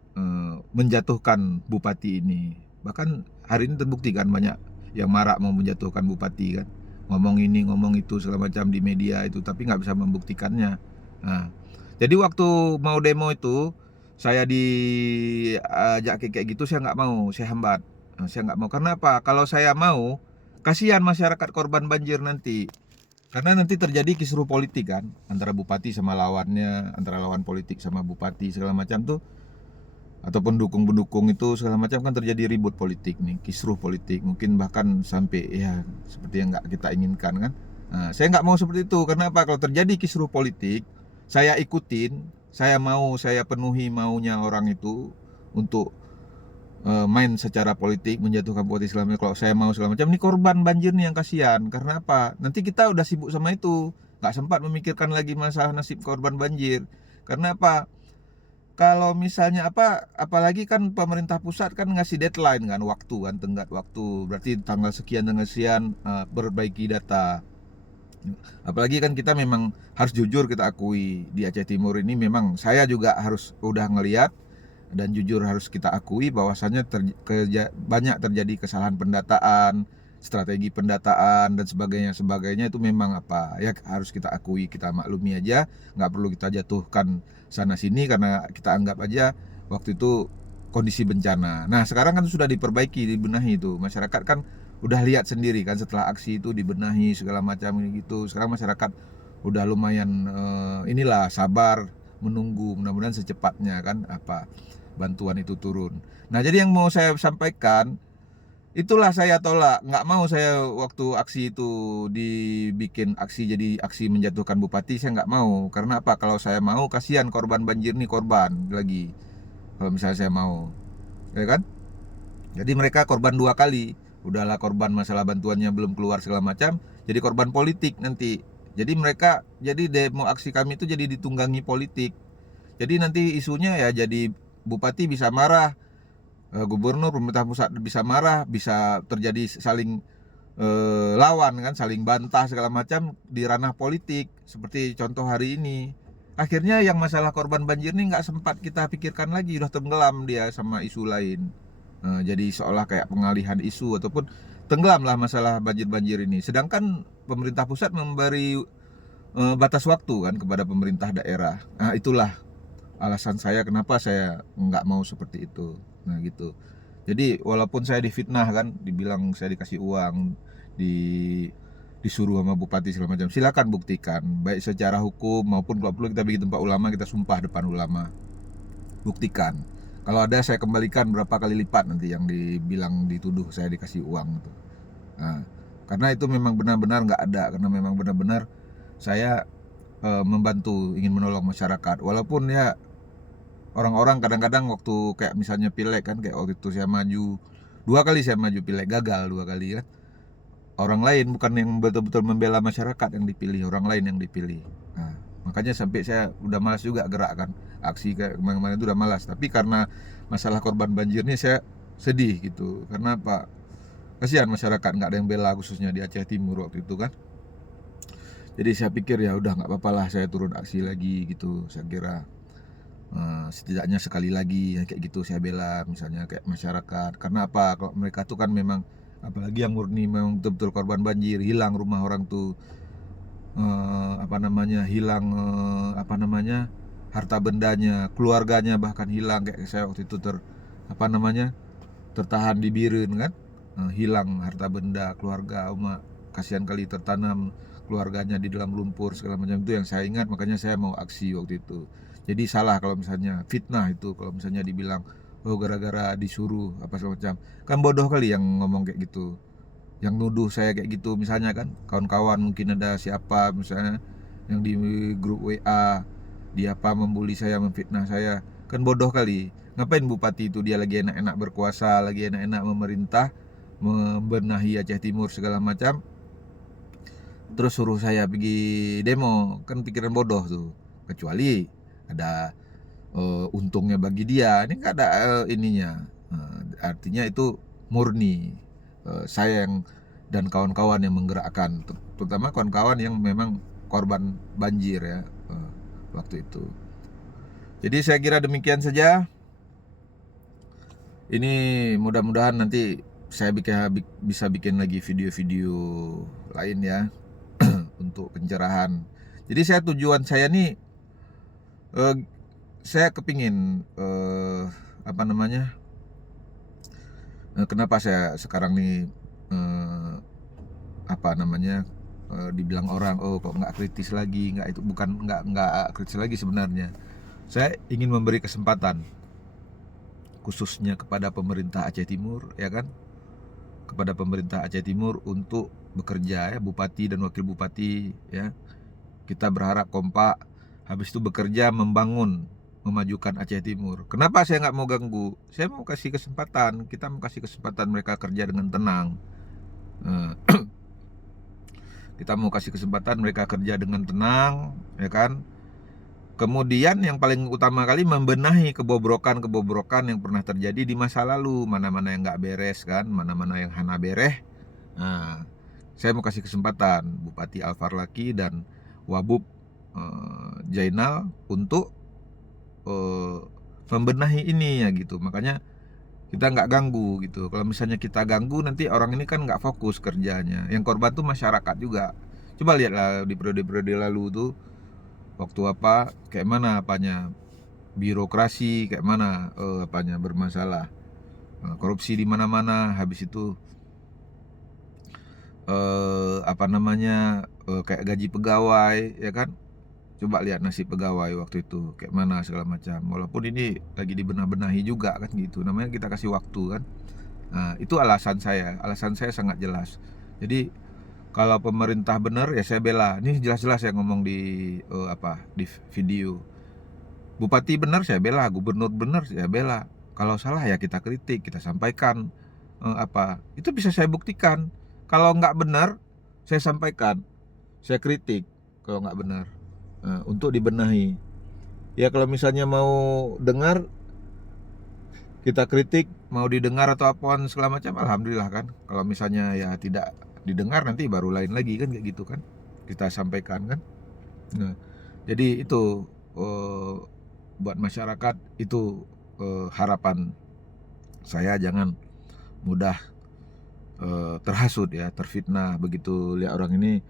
menjatuhkan bupati ini. Bahkan hari ini terbukti kan, banyak yang marah mau menjatuhkan bupati kan, ngomong ini ngomong itu segala macam di media itu, tapi nggak bisa membuktikannya. Nah, jadi waktu mau demo itu, saya diajak kayak gitu, saya nggak mau, saya hambat. Saya nggak mau, karena apa? Kalau saya mau, kasihan masyarakat korban banjir nanti. Karena nanti terjadi kisruh politik kan, antara bupati sama lawannya, antara lawan politik sama bupati segala macam tuh, ataupun dukung-pendukung itu segala macam, kan terjadi ribut politik nih, kisruh politik, mungkin bahkan sampai ya seperti yang nggak kita inginkan kan. Nah, saya nggak mau seperti itu. Karena apa? Kalau terjadi kisruh politik, saya ikutin, saya penuhi maunya orang itu untuk main secara politik, menjatuhkan politik segala macam. Kalau saya mau segala macam, ini korban banjir nih yang kasihan. Karena apa? Nanti kita udah sibuk sama itu, nggak sempat memikirkan lagi masalah nasib korban banjir. Karena apa? Kalau misalnya apalagi kan pemerintah pusat kan ngasih deadline kan, waktu kan, tenggat waktu. Berarti tanggal sekian perbaiki data. Apalagi kan kita memang harus jujur, kita akui di Aceh Timur ini memang saya juga harus udah ngelihat, dan jujur harus kita akui bahwasannya banyak terjadi kesalahan pendataan, strategi pendataan dan sebagainya itu memang ya harus kita akui, kita maklumi aja, nggak perlu kita jatuhkan sana sini, karena kita anggap aja waktu itu kondisi bencana. Nah, sekarang kan sudah diperbaiki, dibenahi itu. Masyarakat kan udah lihat sendiri kan, setelah aksi itu dibenahi segala macam gitu. Sekarang masyarakat udah lumayan inilah sabar menunggu, mudah-mudahan secepatnya kan bantuan itu turun. Nah, jadi yang mau saya sampaikan, itulah saya tolak. Nggak mau saya waktu aksi itu dibikin aksi jadi aksi menjatuhkan bupati, saya nggak mau. Karena apa? Kalau saya mau, kasihan korban banjir nih, korban lagi. Kalau misalnya saya mau, ya kan? Jadi mereka korban dua kali. Udahlah korban masalah bantuannya belum keluar segala macam, jadi korban politik nanti. Jadi demo aksi kami itu jadi ditunggangi politik. Jadi nanti isunya ya jadi bupati bisa marah, gubernur, pemerintah pusat bisa marah, bisa terjadi saling lawan kan, saling bantah segala macam di ranah politik. Seperti contoh hari ini, akhirnya yang masalah korban banjir ini nggak sempat kita pikirkan lagi, udah tenggelam dia sama isu lain. Jadi seolah kayak pengalihan isu, ataupun tenggelam lah masalah banjir-banjir ini. Sedangkan pemerintah pusat memberi batas waktu kan kepada pemerintah daerah. Nah, itulah alasan saya kenapa saya nggak mau seperti itu. Nah, gitu. Jadi walaupun saya difitnah kan, dibilang saya dikasih uang, di disuruh sama bupati segala macam, silakan buktikan, baik secara hukum maupun kalau perlu kita bikin tempat ulama, kita sumpah depan ulama, buktikan. Kalau ada saya kembalikan berapa kali lipat nanti yang dibilang dituduh saya dikasih uang itu. Nah, karena itu memang benar-benar nggak ada, karena memang benar-benar saya membantu, ingin menolong masyarakat. Walaupun ya orang-orang kadang-kadang waktu kayak misalnya pileg kan, kayak waktu itu saya maju 2 kali, saya maju pileg gagal 2 kali kan. Orang lain bukan yang betul-betul membela masyarakat yang dipilih, orang lain yang dipilih. Nah, makanya sampai saya udah malas juga gerak kan, aksi kayak kemarin-kemarin itu udah malas. Tapi karena masalah korban banjir ini saya sedih gitu. Karena apa? Kasihan masyarakat, nggak ada yang bela, khususnya di Aceh Timur waktu itu kan. Jadi saya pikir ya udah nggak apa-apa lah, saya turun aksi lagi gitu. Saya kira setidaknya sekali lagi kayak gitu saya bela, misalnya kayak masyarakat. Karena apa? Kalau mereka tuh kan memang, apalagi yang murni memang betul-betul korban banjir, hilang rumah orang tuh, hilang harta bendanya, keluarganya bahkan hilang. Kayak saya waktu itu tertahan di Biren kan, hilang harta benda, keluarga, kasihan kali, tertanam keluarganya di dalam lumpur segala macam. Itu yang saya ingat, makanya saya mau aksi waktu itu. Jadi salah kalau misalnya fitnah itu, kalau misalnya dibilang oh gara-gara disuruh apa segala macam, kan bodoh kali yang ngomong kayak gitu, yang nuduh saya kayak gitu. Misalnya kan kawan-kawan mungkin ada siapa misalnya yang di grup WA dia membuli saya, memfitnah saya, kan bodoh kali. Ngapain bupati itu, dia lagi enak-enak berkuasa, lagi enak-enak memerintah, membenahi Aceh Timur segala macam, terus suruh saya pergi demo, kan pikiran bodoh tuh. Kecuali ada untungnya bagi dia, ini nggak ada ininya. Artinya itu murni saya yang dan kawan-kawan yang menggerakkan, terutama kawan-kawan yang memang korban banjir ya waktu itu. Jadi saya kira demikian saja. Ini mudah-mudahan nanti saya bisa bikin lagi video-video lain ya untuk pencerahan. Jadi tujuan saya nih, saya kepingin kenapa saya sekarang nih dibilang orang oh kok nggak kritis lagi, nggak, itu bukan nggak kritis lagi sebenarnya. Saya ingin memberi kesempatan khususnya kepada pemerintah Aceh Timur ya kan, kepada pemerintah Aceh Timur untuk bekerja ya, bupati dan wakil bupati ya. Kita berharap kompak, habis itu bekerja membangun, memajukan Aceh Timur. Kenapa saya nggak mau ganggu? Saya mau kasih kesempatan, kita mau kasih kesempatan mereka kerja dengan tenang. Kita mau kasih kesempatan mereka kerja dengan tenang, ya kan? Kemudian yang paling utama kali membenahi kebobrokan yang pernah terjadi di masa lalu. Mana-mana yang nggak beres kan, mana-mana yang hana bereh. Nah, saya mau kasih kesempatan Bupati Alfarlaki dan Wabub Jainal untuk membenahi ini ya gitu. Makanya kita nggak ganggu gitu. Kalau misalnya kita ganggu, nanti orang ini kan nggak fokus kerjanya. Yang korban tuh masyarakat juga. Coba lihatlah di periode-periode lalu tuh, waktu kayak mana birokrasi, kayak mana bermasalah, korupsi di mana-mana. Habis itu kayak gaji pegawai ya kan. Coba lihat nasib pegawai waktu itu kayak mana segala macam. Walaupun ini lagi dibenah-benahi juga kan gitu. Namanya kita kasih waktu kan. Nah, itu alasan saya sangat jelas. Jadi kalau pemerintah benar ya saya bela. Ini jelas-jelas saya ngomong di di video. Bupati benar saya bela, gubernur benar saya bela. Kalau salah ya kita kritik, kita sampaikan itu bisa saya buktikan. Kalau nggak benar saya sampaikan, saya kritik kalau nggak benar, untuk dibenahi. Ya kalau misalnya mau dengar kita kritik, mau didengar atau apapun segala macam, alhamdulillah kan. Kalau misalnya ya tidak didengar, nanti baru lain lagi kan, kayak gitu kan, kita sampaikan kan. Nah, jadi itu buat masyarakat itu harapan saya, jangan mudah terhasut ya, terfitnah. Begitu lihat orang ini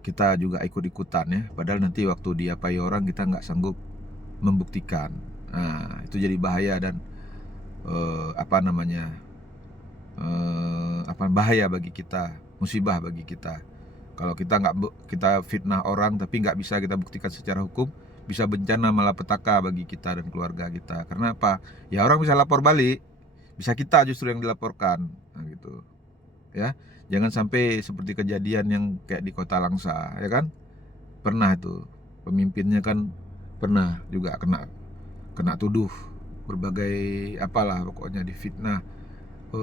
kita juga ikut-ikutan ya, padahal nanti waktu diapai orang kita nggak sanggup membuktikan. Nah, itu jadi bahaya dan bahaya bagi kita, musibah bagi kita. Kalau kita fitnah orang tapi nggak bisa kita buktikan secara hukum, bisa bencana malapetaka bagi kita dan keluarga kita. Karena apa? Ya orang bisa lapor balik, bisa kita justru yang dilaporkan, nah, gitu. Ya, jangan sampai seperti kejadian yang kayak di Kota Langsa, ya kan? Pernah itu pemimpinnya kan pernah juga kena tuduh berbagai apalah, pokoknya difitnah,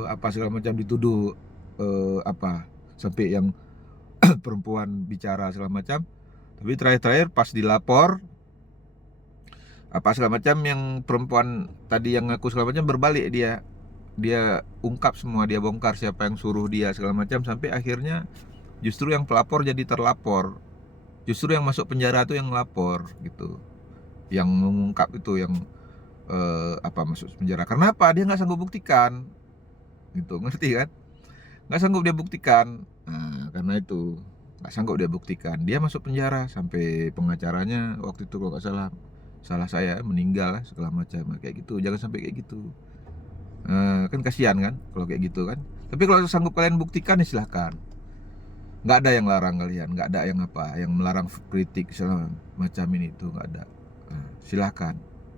apa segala macam, dituduh apa sampai yang perempuan bicara segala macam. Tapi terakhir pas dilapor apa segala macam, yang perempuan tadi yang ngaku segala macam berbalik, dia ungkap semua, dia bongkar siapa yang suruh dia segala macam, sampai akhirnya justru yang pelapor jadi terlapor, justru yang masuk penjara itu yang lapor gitu, yang mengungkap itu, yang apa masuk penjara. Karena apa? Dia nggak sanggup buktikan gitu, ngerti kan? Nggak sanggup dia buktikan. Nah, karena itu nggak sanggup dia buktikan, dia masuk penjara, sampai pengacaranya waktu itu kalau nggak salah saya meninggal segala macam kayak gitu. Jangan sampai kayak gitu. Kan kasihan kan kalau kayak gitu kan. Tapi kalau sanggup kalian buktikan ya silahkan, nggak ada yang larang kalian, nggak ada yang apa yang melarang kritik segala macam ini, itu nggak ada. Silahkan,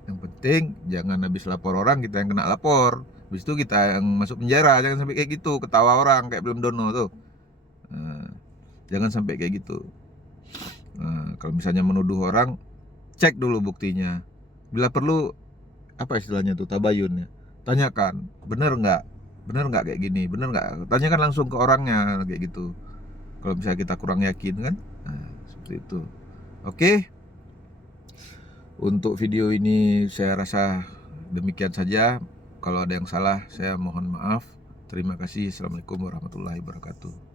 yang penting jangan habis lapor orang kita yang kena lapor, habis itu kita yang masuk penjara. Jangan sampai kayak gitu, ketawa orang kayak belum dono tuh. Jangan sampai kayak gitu. Kalau misalnya menuduh orang, cek dulu buktinya. Bila perlu apa istilahnya tuh, tabayun ya, tanyakan bener nggak kayak gini, bener nggak, tanyakan langsung ke orangnya kayak gitu. Kalau misalnya kita kurang yakin kan, seperti itu. Oke, untuk video ini saya rasa demikian saja. Kalau ada yang salah saya mohon maaf. Terima kasih. Assalamualaikum warahmatullahi wabarakatuh.